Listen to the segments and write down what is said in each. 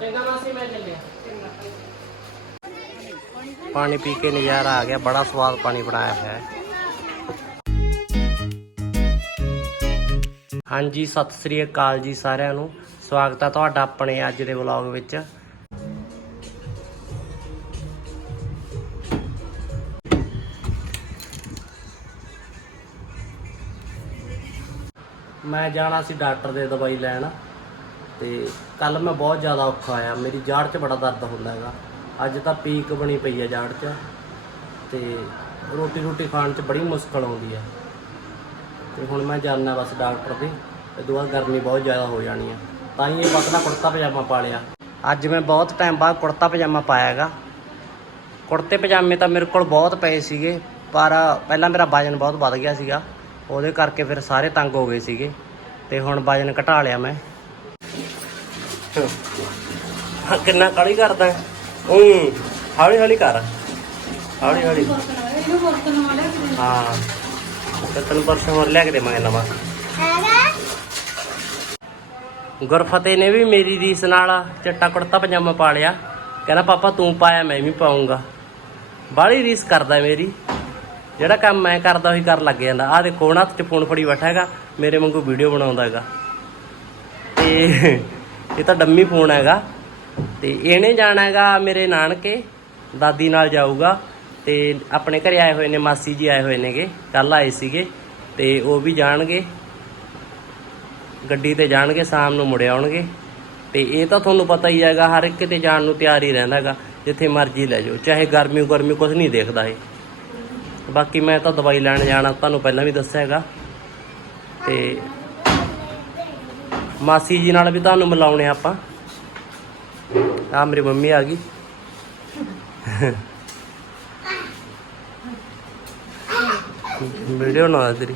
ਚੰਗਾ ਮਾਸੀ, ਮੈਂ ਚੱਲਿਆ। ਪਾਣੀ ਪੀ ਕੇ ਨਜ਼ਾਰਾ ਆ ਗਿਆ, ਬੜਾ ਸਵਾਦ ਪਾਣੀ ਬਣਾਇਆ ਹੋਇਆ ਹੈ। ਹਾਂਜੀ, ਸਤਿ ਸ੍ਰੀ ਅਕਾਲ ਜੀ ਸਾਰਿਆਂ ਨੂੰ। ਸਵਾਗਤ ਹੈ ਤੁਹਾਡਾ ਆਪਣੇ ਅੱਜ ਦੇ ਵਲੌਗ ਵਿੱਚ। ਮੈਂ ਜਾਣਾ ਸੀ ਡਾਕਟਰ ਦੇ ਦਵਾਈ ਲੈਣ। ਤੇ ਕੱਲ ਮੈਂ ਬਹੁਤ ਜ਼ਿਆਦਾ ਔਖਾ ਹੋਇਆ। ਮੇਰੀ ਜਾੜ 'ਚ ਬੜਾ ਦਰਦ ਹੁੰਦਾ ਹੈਗਾ। ਅੱਜ ਤਾਂ ਪੀਕ ਬਣੀ ਪਈ ਹੈ ਜਾੜ 'ਚ। ਤੇ ਰੋਟੀ ਰੋਟੀ ਖਾਣ 'ਚ ਬੜੀ ਮੁਸ਼ਕਲ ਆਉਂਦੀ ਹੈ ਤੇ ਹੁਣ ਮੈਂ ਜਾਣਾ ਬਸ ਡਾਕਟਰ ਦੇ। ਤੇ ਦੁਆ ਗਰਮੀ ਬਹੁਤ ਜ਼ਿਆਦਾ ਹੋ ਜਾਣੀ ਆ। ਤਾਂ ਹੀ ਇਹ ਪਤਲਾ ਕੁੜਤਾ ਪਜਾਮਾ ਪਾ ਲਿਆ। ਅੱਜ ਮੈਂ ਬਹੁਤ ਟਾਈਮ ਬਾਅਦ ਕੁੜਤਾ ਪਜਾਮਾ ਪਾਇਆ ਹੈਗਾ। ਕੁੜਤੇ ਪਜਾਮੇ ਤਾਂ ਮੇਰੇ ਕੋਲ ਬਹੁਤ ਪਏ ਸੀਗੇ। ਪਰ ਪਹਿਲਾਂ ਮੇਰਾ ਵਜਨ ਬਹੁਤ ਵੱਧ ਗਿਆ ਸੀਗਾ। ਉਹਦੇ ਕਰਕੇ ਫਿਰ ਸਾਰੇ ਤੰਗ ਹੋ ਗਏ ਸੀਗੇ। ਤੇ ਹੁਣ ਵਜਨ ਘਟਾ ਲਿਆ ਮੈਂ। ਕਿੰਨਾ ਕਾਲੀ ਕਰਦਾ? ਹੂੰ ਹੌਲੀ ਹੌਲੀ ਕਰ ਹੌਲੀ ਹੌਲੀ ਹਾਂ ਤੇ ਤੈਨੂੰ ਪਰਸੋਂ ਹੋਰ ਲਿਆ ਕੇ ਦੇਵਾਂਗੇ ਨਵਾਂ। ਗੁਰਫਤਿਹ ਨੇ ਵੀ ਮੇਰੀ ਰੀਸ ਨਾਲ ਚਿੱਟਾ ਕੁੜਤਾ ਪਜਾਮਾ ਪਾ ਲਿਆ। ਕਹਿੰਦਾ ਪਾਪਾ ਤੂੰ ਪਾਇਆ ਮੈਂ ਵੀ ਪਾਉਂਗਾ ਬਾਹਲੀ ਰੀਸ ਕਰਦਾ ਮੇਰੀ। ਜਿਹੜਾ ਕੰਮ ਮੈਂ ਕਰਦਾ ਉਹੀ ਕਰਨ ਲੱਗ ਜਾਂਦਾ। ਆਹ ਦੇਖੋ ਹੁਣ ਹੱਥ 'ਚ ਫੋਨ ਫੜੀ ਬੈਠਾ ਹੈਗਾ ਮੇਰੇ ਵਾਂਗੂ ਵੀਡੀਓ ਬਣਾਉਂਦਾ ਹੈਗਾ। ਤੇ ਇਹ ਤਾਂ ਡੰਮੀ ਫੋਨ ਹੈਗਾ। ਤੇ ਇਹਨੇ ਜਾਣਾ ਹੈਗਾ ਮੇਰੇ ਨਾਨਕੇ, ਦਾਦੀ ਨਾਲ ਜਾਊਗਾ। ਤੇ ਆਪਣੇ ਘਰੇ ਆਏ ਹੋਏ ਨੇ, ਮਾਸੀ ਜੀ ਆਏ ਹੋਏ ਨੇਗੇ। ਕੱਲ ਆਏ ਸੀਗੇ, ਤੇ ਉਹ ਵੀ ਜਾਣਗੇ। ਗੱਡੀ ਤੇ ਜਾਣਗੇ, ਸ਼ਾਮ ਨੂੰ ਮੁੜ ਆਉਣਗੇ। ਤੇ ਇਹ ਤਾਂ ਤੁਹਾਨੂੰ ਪਤਾ ਹੀ ਹੈਗਾ, ਹਰ ਇੱਕ ਕਿਤੇ ਜਾਣ ਨੂੰ ਤਿਆਰ ਹੀ ਰਹਿੰਦਾ ਹੈਗਾ, ਜਿੱਥੇ ਮਰਜ਼ੀ ਲੈ ਜਾਓ, ਚਾਹੇ ਗਰਮੀ ਗਰਮੀ ਕੁਝ ਨਹੀਂ ਦੇਖਦਾ ਇਹ। ਬਾਕੀ ਮੈਂ ਤਾਂ ਦਵਾਈ ਲੈਣ ਜਾਣਾ, ਤੁਹਾਨੂੰ ਪਹਿਲਾਂ ਵੀ ਦੱਸਿਆ ਹੈਗਾ। ਤੇ ਮਾਸੀ ਜੀ ਨਾਲ ਵੀ ਤੁਹਾਨੂੰ ਮਿਲਾਉਣੇ ਆਪਾਂ। ਆ ਮੇਰੀ ਮੰਮੀ ਆ ਗਈ। ਵੀਡੀਓ ਨਾ ਤੇਰੀ।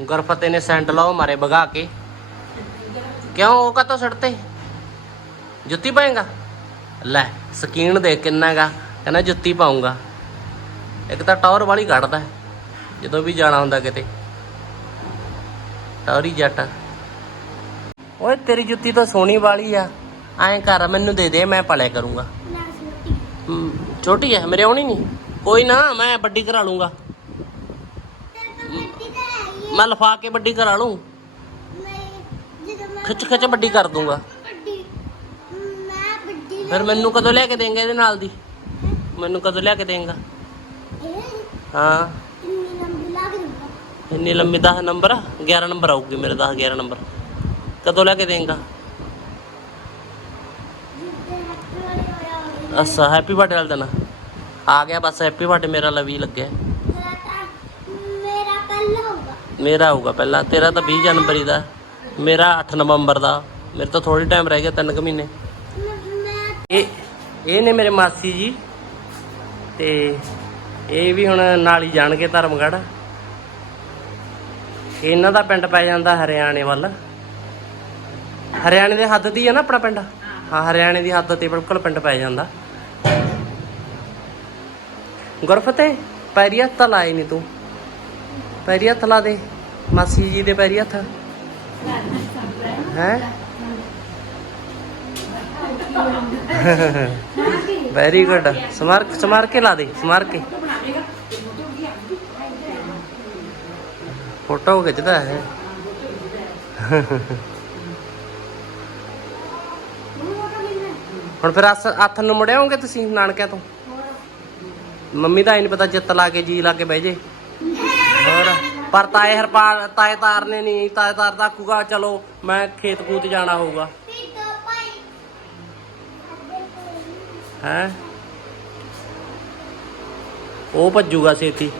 ਗੁਰਫਤੇ ਨੇ ਸੈਂਡਲ ਉਹ ਮਾਰੇ ਭਗਾ ਕੇ। ਕਿਉਂ? ਉਹ ਕਾ ਸੜਤੇ? ਜੁੱਤੀ ਪਾਏਗਾ? ਲੈ, ਸਕੀਨ ਦੇ ਕਿੰਨਾਗਾ ਕਹਿੰਦਾ ਜੁੱਤੀ ਪਾਉਂਗਾ ਇੱਕ ਤਾਂ ਟੌਰ ਵਾਲੀ ਕੱਢਦਾ। ਜਦੋਂ ਵੀ ਜਾਣਾ ਹੁੰਦਾ ਕਿਤੇ। ਟੌਰੀ ਜੱਟ। ਓਏ ਤੇਰੀ ਜੁੱਤੀ ਤਾਂ ਸੋਹਣੀ ਵਾਲੀ ਆ। ਐਂ ਕਰ ਮੈਨੂੰ ਦੇ ਦੇ ਮੈਂ ਪਲਿਆ ਕਰੂੰਗਾ। ਹਮ, ਛੋਟੀ ਹੈ ਮੇਰੇ ਆਉਣੀ ਨਹੀਂ। ਕੋਈ ਨਾ ਮੈਂ ਵੱਡੀ ਕਰਾ ਲੂੰਗਾ। ਮੈਂ ਲਫਾ ਕੇ ਵੱਡੀ ਕਰਾ ਲੂੰ। ਖਿੱਚ ਖਿੱਚ ਵੱਡੀ ਕਰ ਦੂੰਗਾ। ਫਿਰ ਮੈਨੂੰ ਕਦੋਂ ਲਿਆ ਕੇ ਦੇਂਗੇ ਇਹਦੇ ਨਾਲ ਦੀ? ਮੈਨੂੰ ਕਦੋਂ ਲਿਆ ਕੇ ਦੇਂਗਾ? ਹਾਂ। ਇੰਨੀ ਲੰਮੀ 10 ਨੰਬਰ ਆ? 11 ਨੰਬਰ ਆਊਗੀ ਮੇਰੇ 10 11 ਨੰਬਰ। ਕਦੋਂ ਲੈ ਕੇ ਦੇਂਗਾ? ਅੱਛਾ ਹੈਪੀ ਬਰਥਡੇ ਵਾਲਾ ਦਿਨ ਆ। ਗਿਆ ਬਸ ਹੈਪੀ ਬਰਥਡੇ ਮੇਰਾ ਲਵੀ ਲੱਗਿਆ। ਮੇਰਾ ਹੋਊਗਾ ਪਹਿਲਾਂ, ਤੇਰਾ ਤਾਂ 20 ਜਨਵਰੀ ਦਾ। ਮੇਰਾ 8 ਨਵੰਬਰ ਦਾ। ਮੇਰੇ ਤਾਂ ਥੋੜੀ ਟਾਈਮ ਰਹਿ ਗਿਆ, ਤਿੰਨ ਕੁ ਮਹੀਨੇ। ਇਹ ਇਹ ਨੇ ਮੇਰੇ ਮਾਸੀ ਜੀ। ਤੇ ਇਹ ਵੀ ਹੁਣ ਨਾਲ ਹੀ ਜਾਣਗੇ ਧਰਮਗੜ੍ਹ। ਇਹਨਾਂ ਦਾ ਪਿੰਡ ਪੈ ਜਾਂਦਾ ਹਰਿਆਣੇ ਵੱਲ। ਹਰਿਆਣੇ ਦੇ ਹੱਦ ਦੀ ਆ ਨਾ ਆਪਣਾ ਪਿੰਡ? ਹਾਂ, ਹਰਿਆਣੇ ਦੀ ਹੱਦ ਤੇ ਬਿਲਕੁਲ ਪਿੰਡ ਪੈ ਜਾਂਦਾ। ਗੁਰਫਤੇ ਪੈਰੀ ਹੱਥ ਤਾਂ ਲਾਏ ਨਹੀਂ ਤੂੰ। ਪੈਰੀ ਹੱਥ ਲਾ ਦੇ, ਮਾਸੀ ਜੀ ਦੇ ਪੈਰੀ ਹੱਥ। ਹੈ? ਵੈਰੀ ਗੁੱਡ ਸਮਾਰ ਸਮਾਰ ਕੇ ਲਾ ਦੇ, ਸਮਾਰ ਕੇ। ਫੋਟੋ ਖਿੱਚਦਾ ਹੈ ਹੁਣ ਫਿਰ ਅਸ ਹੱਥ ਨੂੰ ਮੁੜਿਆਓਗੇ ਤੁਸੀਂ ਨਾਨਕਿਆਂ ਤੋਂ? ਮੰਮੀ ਦਾ ਹੀ ਨਹੀਂ ਪਤਾ ਚਿੱਤ ਲਾ ਕੇ ਜੀ ਲਾ ਕੇ ਬਹਿ ਜੇ। ਹੋਰ, ਪਰ ਤਾਏ ਹਰਪਾਲ ਤਾਏ ਤਾਰਨੇ ਨਹੀਂ ਤਾਏ ਤਾਰ ਦਾ ਕੂਗਾ ਚਲੋ ਮੈਂ ਖੇਤ ਕੂਤ ਜਾਣਾ ਹੋਊਗਾ। ਹੈ? ਉਹ ਭੱਜੂਗਾ ਛੇਤੀ।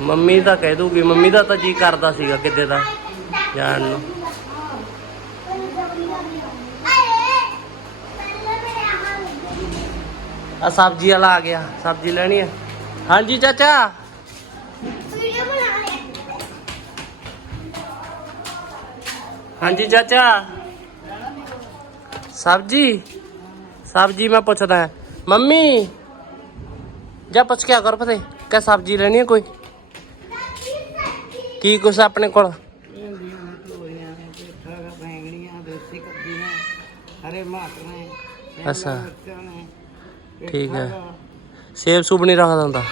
ਮੰਮੀ ਤਾਂ ਕਹਿ ਦੂਗੀ ਮੰਮੀ ਦਾ ਤਾਂ ਜੀ ਕਰਦਾ ਸੀਗਾ ਕਿਤੇ ਦਾ ਜਾਣ ਨੂੰ। ਆ ਸਬਜ਼ੀ ਵਾਲਾ ਆ ਗਿਆ ਸਬਜ਼ੀ ਲੈਣੀ ਆ। ਹਾਂਜੀ ਚਾਚਾ। ਹਾਂਜੀ ਚਾਚਾ। ਸਬਜ਼ੀ? ਸਬਜ਼ੀ ਮੈਂ ਪੁੱਛਦਾ ਮੰਮੀ ਜਾ ਪੁੱਛ ਕੇ ਆ ਕਰ ਪਤੇ ਕਿ ਸਬਜ਼ੀ ਲੈਣੀ ਹੈ ਕੋਈ? ਕੀ ਕੁਛ ਆਪਣੇ ਕੋਲ? ਹਰੇ ਮਾਟਰ ਨੇ। ਅੱਛਾ ਠੀਕ ਹੈ। ਸੇਬ ਸੂਬ ਨਹੀਂ ਰੱਖਦਾ ਹੁੰਦਾ?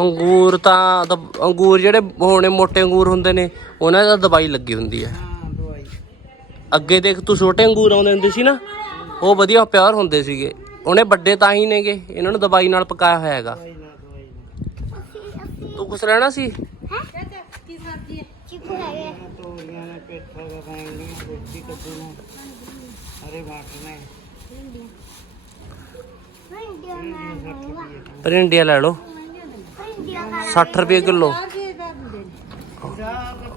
ਅੰਗੂਰ ਤਾਂ ਅੰਗੂਰ ਜਿਹੜੇ ਹੋਣੇ ਮੋਟੇ ਅੰਗੂਰ ਹੁੰਦੇ ਨੇ ਉਹਨਾਂ ਦਾ ਦਵਾਈ ਲੱਗੀ ਹੁੰਦੀ ਹੈ। ਹਾਂ ਦਵਾਈ ਅੱਗੇ ਦੇਖ ਤੂੰ ਛੋਟੇ ਅੰਗੂਰ ਆਉਂਦੇ ਹੁੰਦੇ ਸੀ ਨਾ ਉਹ ਵਧੀਆ ਪਿਓਰ ਹੁੰਦੇ ਸੀਗੇ। ਉਹਨੇ ਵੱਡੇ ਤਾਂ ਹੀ ਨੇਗੇ ਇਹਨਾਂ ਨੂੰ ਦਵਾਈ ਨਾਲ ਪਕਾਇਆ ਹੋਇਆ ਹੈਗਾ। ਤੂੰ ਕੁਛ ਲੈਣਾ ਸੀ? ਚੀਕੂ ਹੈਗੇ। ਇਹਨਾਂ ਤੋਰੀਆਂ ਨੇ ਪੇਠਾ ਦਾ ਬੈਂਗਣੀ ਗੋਭੀ ਕੱਦੂ ਨੇ ਪਰਿੰਡੀਆਂ ਲੈ ਲਓ। ਇੰਡੀਆ 60 ਰੁਪਏ ਕਿਲੋ।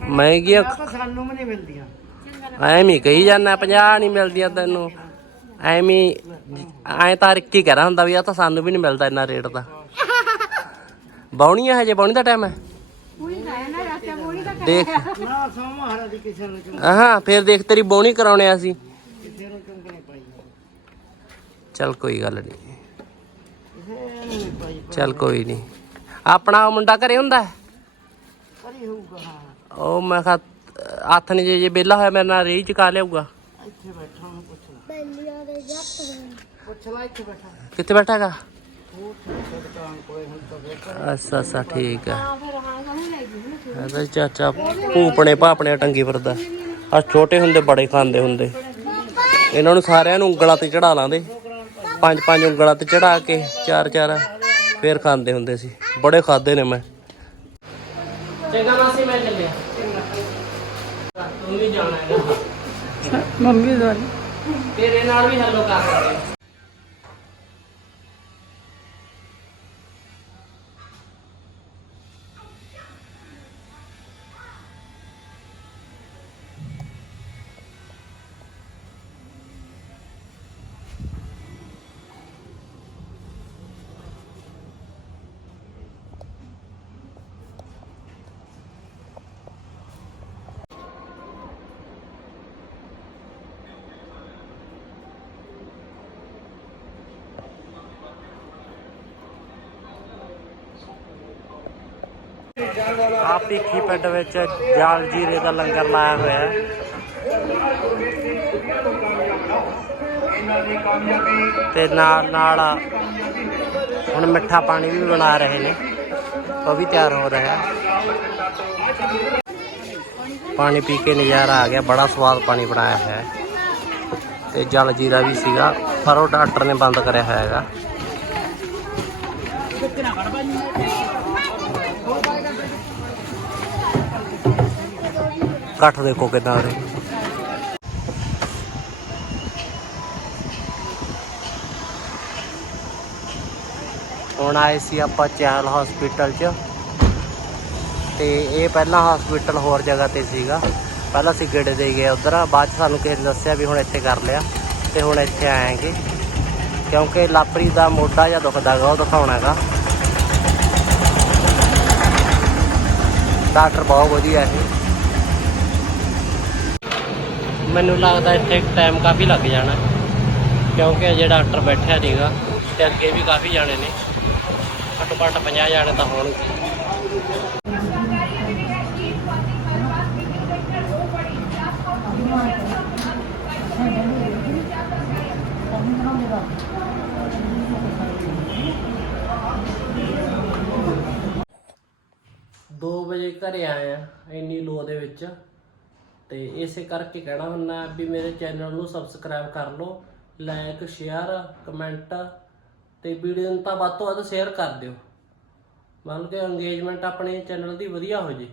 ਮਹਿੰਗੀਆਂ ਤਾਂ ਸਾਨੂੰ ਵੀ ਨਹੀਂ ਮਿਲਦੀਆਂ। ਐਵੇਂ ਹੀ ਕਹੀ ਜਾਂਦਾ 50 ਨਹੀਂ ਮਿਲਦੀਆਂ ਤੈਨੂੰ। ਐਵੇਂ ਐ ਤਾਂ ਰਿੱਕੀ ਕਹਿ ਰਹਾ ਹੁੰਦਾ ਵੀ ਆ ਤਾਂ ਸਾਨੂੰ ਵੀ ਨਹੀਂ ਮਿਲਦਾ ਇੰਨਾ ਰੇਟ ਦਾ। ਬਾਉਣੀ ਹੈ ਹਜੇ ਬਾਉਣੀ ਦਾ ਟਾਈਮ ਹੈ? ਦੇਖ। ਨਾ ਸੋਮਹਾਰਾ ਦੀ ਕਿਸੇ ਨੂੰ। ਚੁੰਗ ਹਾਂ ਫੇਰ ਦੇਖ ਤੇਰੀ ਬਾਉਣੀ ਕਰਾਉਣੇ ਆ ਸੀ ਕਿਸੇ ਨੂੰ ਚੁੰਗਣੀ ਪਾਈ ਚੱਲ ਕੋਈ ਗੱਲ ਨਹੀਂ। ਚੱਲ ਕੋਈ ਨਹੀਂ। ਆਪਣਾ ਉਹ ਮੁੰਡਾ ਘਰੇ ਹੁੰਦਾ ਹੈ? ਕਰੀ ਹੋਊਗਾ ਹਾਂ। ਉਹ ਮੈਂ ਕਿਹਾ ਹੱਥ ਨੇ ਜੇ ਜੇ ਵਿਹਲਾ ਹੋਇਆ ਮੇਰੇ ਨਾਲ ਰੀਚ ਕਾ ਲਿਆਊਗਾ। ਇੱਥੇ ਬੈਠਾ ਉਹਨੂੰ ਪੁੱਛ ਲੈ। ਬੈਲੀਆਂ ਦੇ ਜੱਟ ਪੁੱਛ ਲੈ ਇੱਥੇ ਬੈਠਾ। ਕਿੱਥੇ ਬੈਠਾ ਹੈਗਾ? ਉਹ ਠੀਕ ਦੁਕਾਨ ਕੋਲੇ ਹੁਣ ਤਾਂ ਵੇਖ ਅੱਛਾ ਅੱਛਾ ਠੀਕ ਹੈ। ਇਹਦਾ ਚਾਚਾ ਭੂਪਣੇ ਭਾਪਣੇ ਟੰਗੀ ਫਿਰਦਾ। ਆ ਛੋਟੇ ਹੁੰਦੇ ਬੜੇ ਖਾਂਦੇ ਹੁੰਦੇ। ਇਹਨਾਂ ਨੂੰ ਸਾਰਿਆਂ ਨੂੰ ਉਂਗਲਾਂ ਤੇ ਚੜਾ ਲਾਂਦੇ। ਪੰਜ ਪੰਜ ਉਂਗਲਾਂ ਤੇ ਚੜਾ ਕੇ ਚਾਰ ਚਾਰ ਫੇਰ ਖਾਂਦੇ ਹੁੰਦੇ ਸੀ। ਬੜੇ ਖਾਦੇ ਨੇ ਮੈਂ। ਚੰਗਾ ਮਾਸੀ ਮੈਂ ਚੱਲਿਆ। ਤੂੰ ਵੀ ਜਾਣਾ ਹੈਗਾ। ਮੰਮੀ ਦਾ। ਤੇਰੇ ਨਾਲ ਵੀ ਹੈਲੋ ਕਰ ਰਹੇ ਆ ਭੀਖੀ ਪਿੰਡ ਵਿੱਚ ਜਾਲ ਜੀਰੇ ਦਾ ਲੰਗਰ ਲਾਇਆ ਹੋਇਆ ਹੈ। ਤੇ ਨਾਲ ਨਾਲ ਹੁਣ ਮਿੱਠਾ ਪਾਣੀ ਵੀ ਬਣਾ ਰਹੇ ਨੇ। ਉਹ ਵੀ ਤਿਆਰ ਹੋ ਰਿਹਾ ਪਾਣੀ ਪੀ ਕੇ ਨਜ਼ਾਰਾ ਆ ਗਿਆ, ਬੜਾ ਸਵਾਦ ਪਾਣੀ ਬਣਾਇਆ ਹੈ। ਤੇ ਜਲ ਜੀਰਾ ਵੀ ਸੀਗਾ, ਪਰ ਉਹ ਡਾਕਟਰ ਨੇ ਬੰਦ ਕਰਿਆ ਹੋਇਆ ਹੈਗਾ। ਇਕੱਠ ਦੇਖੋ ਕਿਦਾਂ ਦੇ। ਹੁਣ ਆਏ ਸੀ ਆਪਾਂ ਚਹਿਲ ਹਸਪੀਟਲ 'ਚ। ਤੇ ਇਹ ਪਹਿਲਾਂ ਹਸਪੀਟਲ ਹੋਰ ਜਗ੍ਹਾ ਤੇ ਸੀਗਾ। ਪਹਿਲਾਂ ਅਸੀਂ ਗੇੜੇ ਦੇ ਗਏ ਉਧਰ। ਬਾਅਦ 'ਚ ਸਾਨੂੰ ਕਿਸੇ ਨੇ ਦੱਸਿਆ ਵੀ ਹੁਣ ਇੱਥੇ ਕਰ ਲਿਆ। ਤੇ ਹੁਣ ਇੱਥੇ ਆਏਗੇ। ਕਿਉਂਕਿ ਲਾਪਰੀ ਦਾ ਮੋਢਾ ਜਾਂ ਦੁਖਦਾਗਾ, ਉਹ ਦਿਖਾਉਣਾਗਾ। ਡਾਕਟਰ ਬਹੁਤ ਵਧੀਆ ਇਹ ਮੈਨੂੰ ਲੱਗਦਾ ਇੱਥੇ ਟਾਈਮ ਕਾਫੀ ਲੱਗ ਜਾਣਾ। ਕਿਉਂਕਿ ਅਜੇ ਡਾਕਟਰ ਬੈਠਿਆ ਨਹੀਂਗਾ ਤੇ ਅੱਗੇ ਵੀ ਕਾਫੀ ਜਾਣੇ ਨੇ। ਘੱਟੋ ਘੱਟ 50 ਜਾਣੇ ਤਾਂ ਹੋਣਗੇ। ਦੋ ਵਜੇ ਘਰੇ ਆਏ ਆ ਇੰਨੀ ਲੋ ਦੇ ਵਿੱਚ। ਤੇ ਇਸੇ ਕਰਕੇ ਕਹਿਣਾ ਹੁੰਦਾ ਵੀ ਮੇਰੇ ਚੈਨਲ ਨੂੰ ਸਬਸਕ੍ਰਾਈਬ ਕਰ ਲਓ ਲਾਈਕ ਸ਼ੇਅਰ ਕਮੈਂਟ ਤੇ ਵੀਡੀਓ ਨੂੰ ਤਾਂ ਵੱਧ ਤੋਂ ਵੱਧ ਸ਼ੇਅਰ ਕਰ ਦਿਓ। ਮਤਲਬ ਕਿ ਇੰਗੇਜਮੈਂਟ ਆਪਣੇ ਚੈਨਲ ਦੀ ਵਧੀਆ ਹੋ ਜੇ।